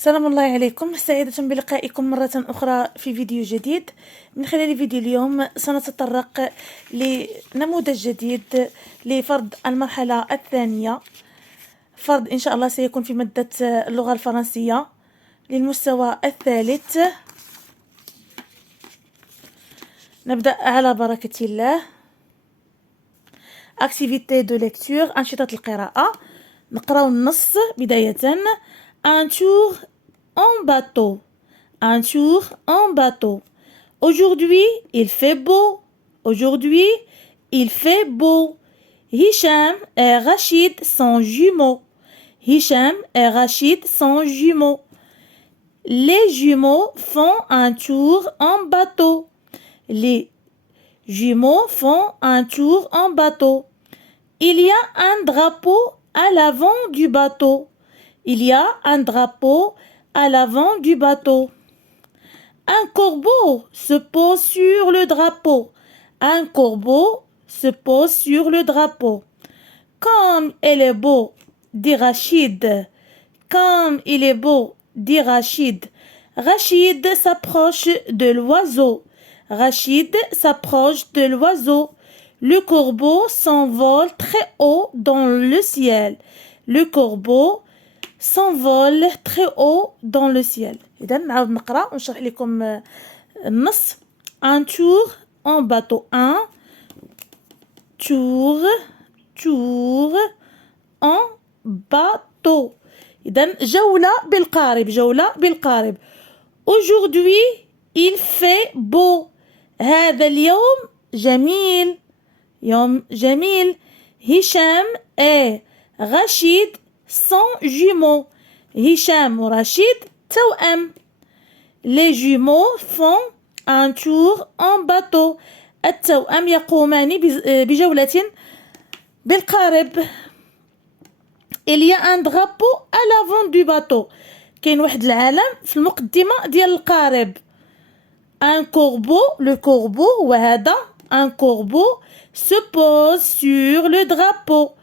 سلام الله عليكم، سعيدة بلقائكم مرة أخرى في فيديو جديد. من خلال فيديو اليوم سنتطرق لنموذج جديد لفرض المرحلة الثانية. فرض إن شاء الله سيكون في مادة اللغة الفرنسية للمستوى الثالث. نبدأ على بركة الله. Activité de lecture، أنشطة القراءة. نقرأ النص بداية. Un tour en bateau. Un tour en bateau. Aujourd'hui, il fait beau. Aujourd'hui, il fait beau. Hicham et Rachid sont jumeaux. Hicham et Rachid sont jumeaux. Les jumeaux font un tour en bateau. Les jumeaux font un tour en bateau. Il y a un drapeau à l'avant du bateau. Il y a un drapeau à l'avant du bateau. Un corbeau se pose sur le drapeau. Un corbeau se pose sur le drapeau. Comme il est beau, dit Rachid. Comme il est beau, dit Rachid. Rachid s'approche de l'oiseau. Rachid s'approche de l'oiseau. Le corbeau s'envole très haut dans le ciel. Le corbeau s'envole très haut dans le ciel. إذا نعاود نقرأ ونشرح لكم النص. Un tour en bateau. Un tour en bateau. إذا جولة بالقارب. جولة بالقارب. Aujourd'hui il fait beau. هذا اليوم جميل. يوم جميل. هشام et Rachid sont jumeaux. Hicham et Rachid توأم. Les jumeaux font un tour en bateau. التوأم يقومان بجولة بالقارب. Il y a un drapeau à l'avant du bateau. كاين واحد العلم في المقدمة ديال القارب. Un corbeau, le corbeau وهذا un corbeau se pose sur le drapeau.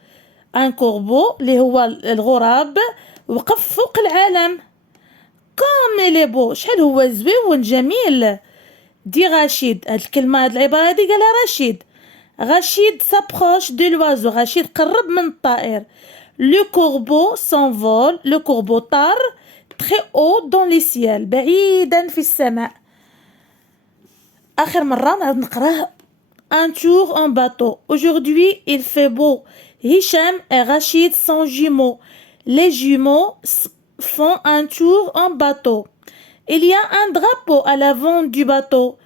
Un corbeau اللي هو الغراب وقف فوق العلم. Comme il est beau. شحال هو زويون جميل. دي رشيد. هاد الكلمة هاد العبارة هادي قالها رشيد. رشيد s'approche de l'oiseau. رشيد قرب من الطائر. Le corbeau s'envole. Le corbeau طار très haut dans les ciels. بعيدا في السماء. آخر مرة نعاود نقراه. Un tour en bateau. Aujourd'hui il fait beau. Hicham et Rachid sont jumeaux. Les jumeaux font un tour en bateau. Il y a un drapeau à l'avant du bateau.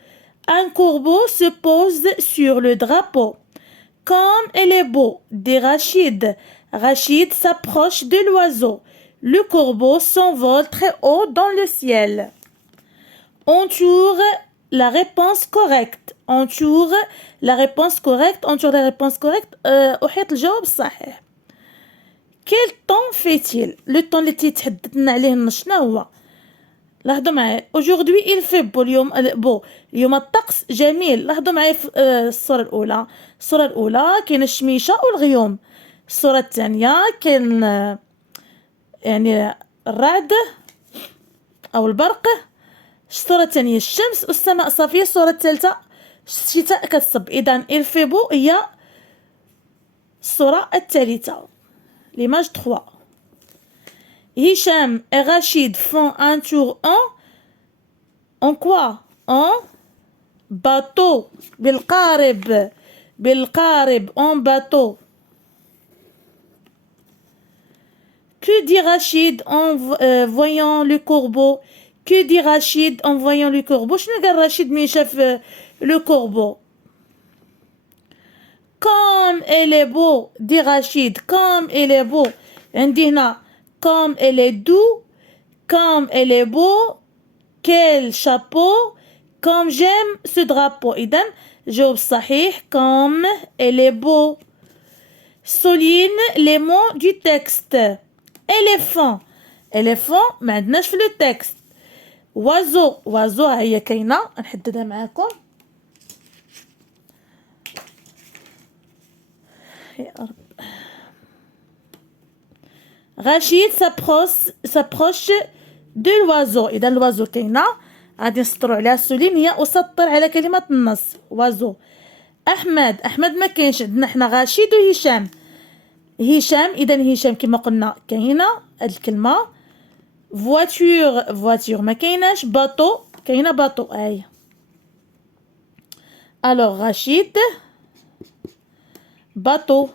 Un corbeau se pose sur le drapeau. Comme il est beau, dit Rachid. Rachid s'approche de l'oiseau. Le corbeau s'envole très haut dans le ciel. Entoure la réponse correcte. Entoure la réponse correcte. Entoure la réponse correcte. أحيط الجواب الصحيح. Quel temps fait-il? Le temps اللي تحدثنا عليه النص شنو هو؟ لاحظوا معايا. Aujourd'hui il fait beau. اليوم beau. اليوم الطقس جميل. لاحظوا معايا في الصورة الأولى. الصورة الأولى كاين الشميشة والغيوم. الصورة الثانية كاين يعني الرعد أو البرق. الصورة الثانية الشمس والسماء صافية. الصورة الثالثة الشتاء كتصب. إذا il fait beau هي الصورة الثالثة. L'image 3. Hicham et Rachid font un tour en quoi? En bateau. بالقارب. بالقارب. En bateau. Que dit Rachid en voyant le corbeau? Que dit Rachid en voyant le corbeau? شنو قال رشيد ملي شاف le corbeau? Comme elle est beau, dit Rachid. Comme elle est beau. عندي هنا comme elle est doux. Comme elle est beau. Quel chapeau. Comme j'aime ce drapeau. إذن جواب صحيح comme elle est beau. Souligne les mots du texte. Éléphant. éléphant ما عندناش في le texte. oiseau. oiseau هي كاينة نحددها معاكم. يا رب. Rachid s'approche de l'oiseau. إذا الوازو كاينة غادي نسطرو عليها السولين هي أسطر على كلمة النص وازو. أحمد ما كاينش عندنا حنا غاشيد وهشام. إذا هشام كما قلنا كاينة هاد الكلمة. فواتور ما كايناش. باطو كاينة باطو هاهي. ألوغ غاشيد باطو.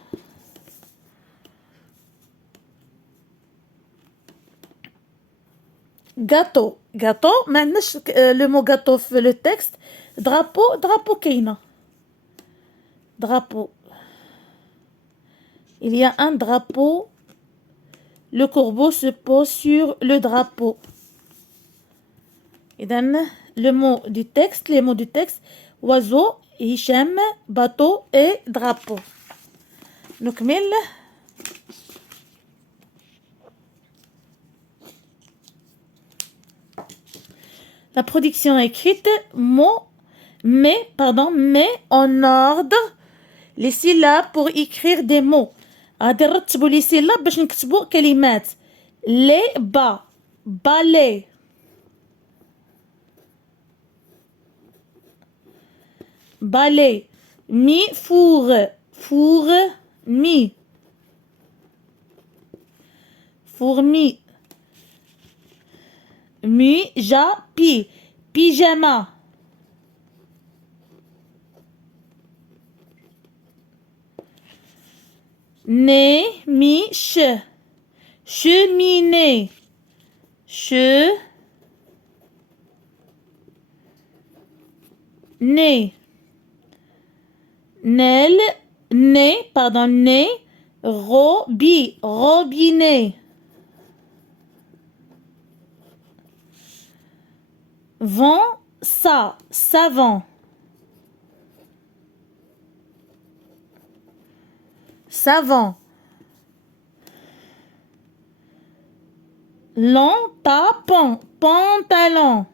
غاتو ما عندناش لو مو غاتو في لو تكست. درابو كاينه. درابو il y a un drapeau. Le corbeau se pose sur le drapeau. إذن les mots du texte oiseau, هشام, bateau et drapeau. نكمل. La production écrite met en ordre les syllabes pour écrire des mots. غادي نرتبوا لي سيلاب باش نكتبوا كلمات. لي بالي. بالي. مي فور مي. fourmi. pyjama. cheminée. robinet. savant. pantalon.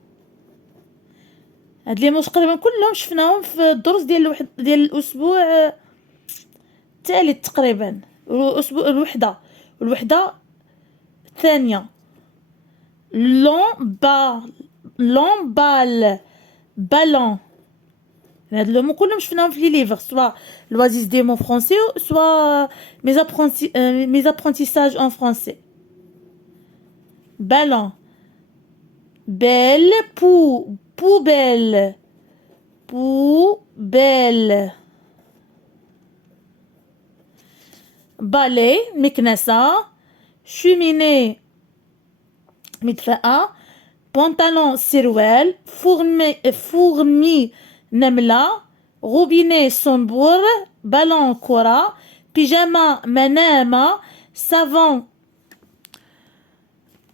هاد لي موس تقريبا كلهم شفناهم في الدروس ديال الاسبوع الثالث تقريبا. الاسبوع الوحده الثانيه. لومبال. بالون. هاد لو مو كلهم شفناهم في لي ليفر سوا l'oasis des mots français soit mes apprentissages en français. ballon. belle. poubelle. balai مكنسة. cheminée مدفأة. pantalon سروال. fourmi نملة. robinet صنبور. ballon كرة. pyjama منامة. savon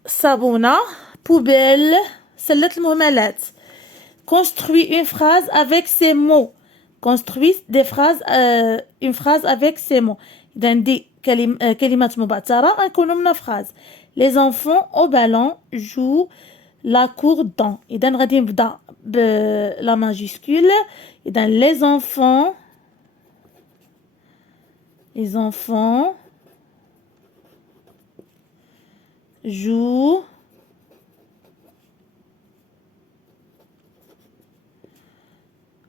صابونة. poubelle سلة المهملات. construis une phrase avec ces mots. construis une phrase avec ces mots. إذا ندي كلمات مبعثرة غنكونوا من phrase. les enfants au ballon jouent la cour dans. إذا غادي نبدا بلا majuscule. إذا les enfants jouent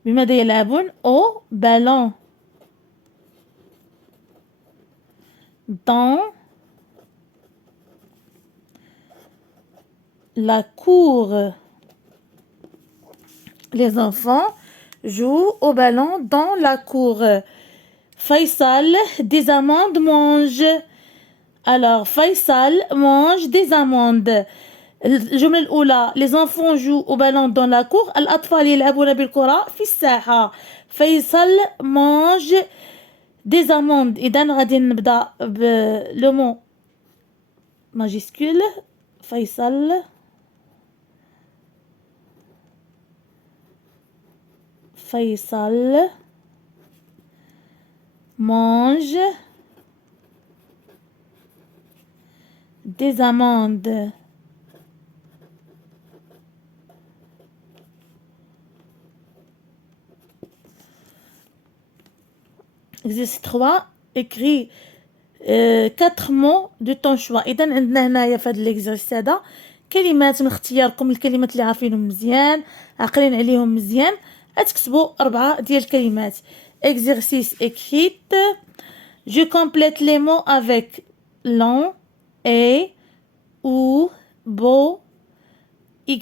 بماذا يلعبون au ballon dans la cour. Les enfants jouent au ballon dans la cour. Faisal, des amandes mange. Alors, Faisal mange des amandes. الجملة الأولى les enfants jouent au ballon dans la cour. الأطفال يلعبون بالكرة في الساحة. فيصل mange des amandes. إذن غادي نبدأ بلو مو majuscule. فيصل mange des amandes. Exercice 3. Écris 4 mots de ton choix. إذا عندنا هنايا في هذا l'exercice هذا كلمات من اختياركم، الكلمات اللي عارفينهم مزيان عاقلين عليهم مزيان، تكتبوا 4 ديال الكلمات. exercice écrit. Je complète les mots avec long, et, ou, beau, y,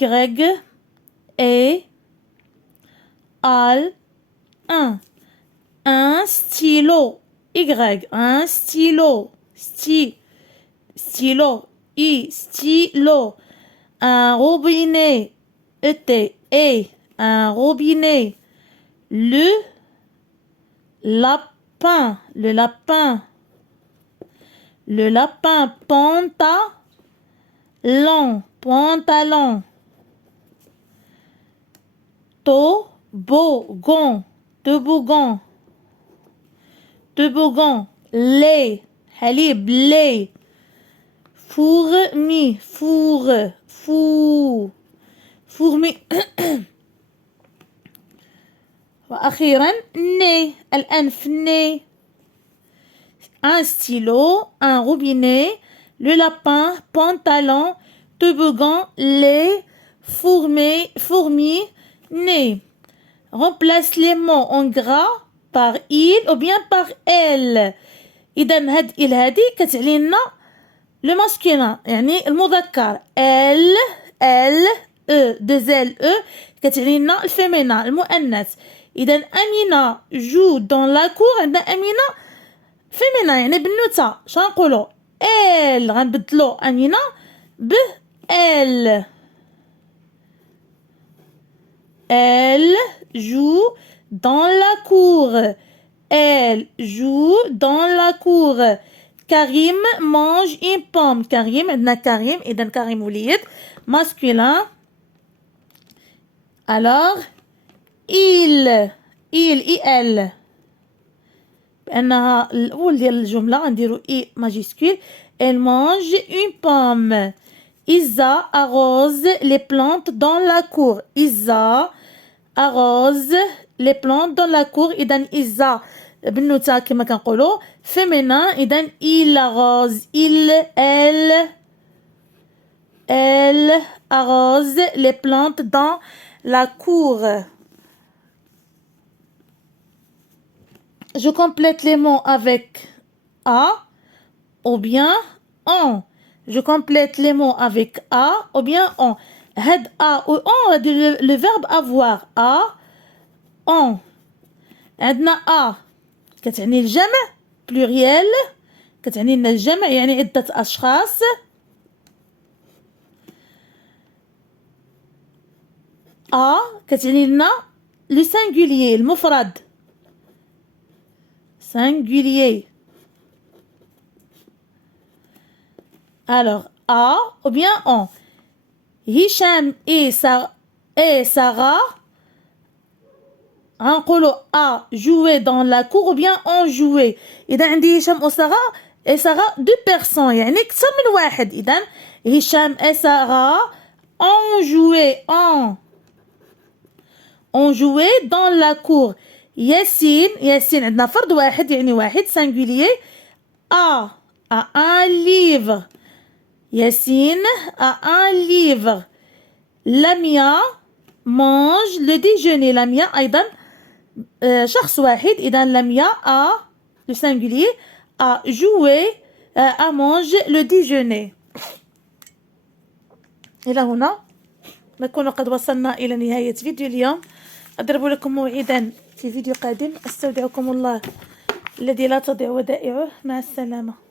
et, al, un stylo, y, un stylo, stylo, i, stylo, un robinet, et, un robinet, le lapin, pantalon, toboggan, lait, حليب, lait, fourmi, fourmi. وأخيرا nez, الأنف, nez. Un stylo, un robinet, le lapin, pantalon, toboggan, lait, fourmi, nez. Remplace les mots en gras par il ou bien par elle. إذا هاد il هادي كتعني لنا لو ماسكولين، يعني المذكر. elle, deux l e كتعني لنا الفيمينا المؤنث. إذا أمينة جو دون لا كور، عندنا أمينة فيمينا يعني بنوتة، شنقولو elle غنبدلو أمينة ب elle. Elle joue dans la cour. Elle joue dans la cour. Karim mange une pomme. Karim, عندنا كريم، إذا كريم وليد masculin. Alors il elle بأنها الأول ديال الجملة غنديرو إي ماجيسكول. Elle mange une pomme. Isa arrose les plantes dans la cour. Isa arrose les plantes dans la cour. إذا إزا بالنوتة كما كنقولوا féminin. إذا il arrose, elle arrose les plantes dans la cour. Je complète les mots avec a ou bien on. Je complète les mots avec a ou bien on. had a ou on, le verbe avoir. a, on. عندنا a كتعني الجمع pluriel، كتعني لنا الجمع يعني عدة أشخاص. a كتعني لنا le singulier المفرد singulier. Alors a ou bien on. Hicham et Sarah غنقولوا a joué dans la cour ou bien on joué. إذا عندي هشام et Sarah deux personnes يعني أكثر من واحد. إذا هشام et Sarah ont joué dans la cour. ياسين عندنا فرد واحد يعني واحد singulier. a un livre. Yassine a un livre. Lamia mange le déjeuner. Lamia أيضا شخص واحد. إذا لميا a le singulier a joué a mange le déjeuner. إلى هنا نكون قد وصلنا إلى نهاية فيديو اليوم. أضرب لكم موعدا في فيديو قادم. أستودعكم الله الذي لا تضيع ودائعه. مع السلامة.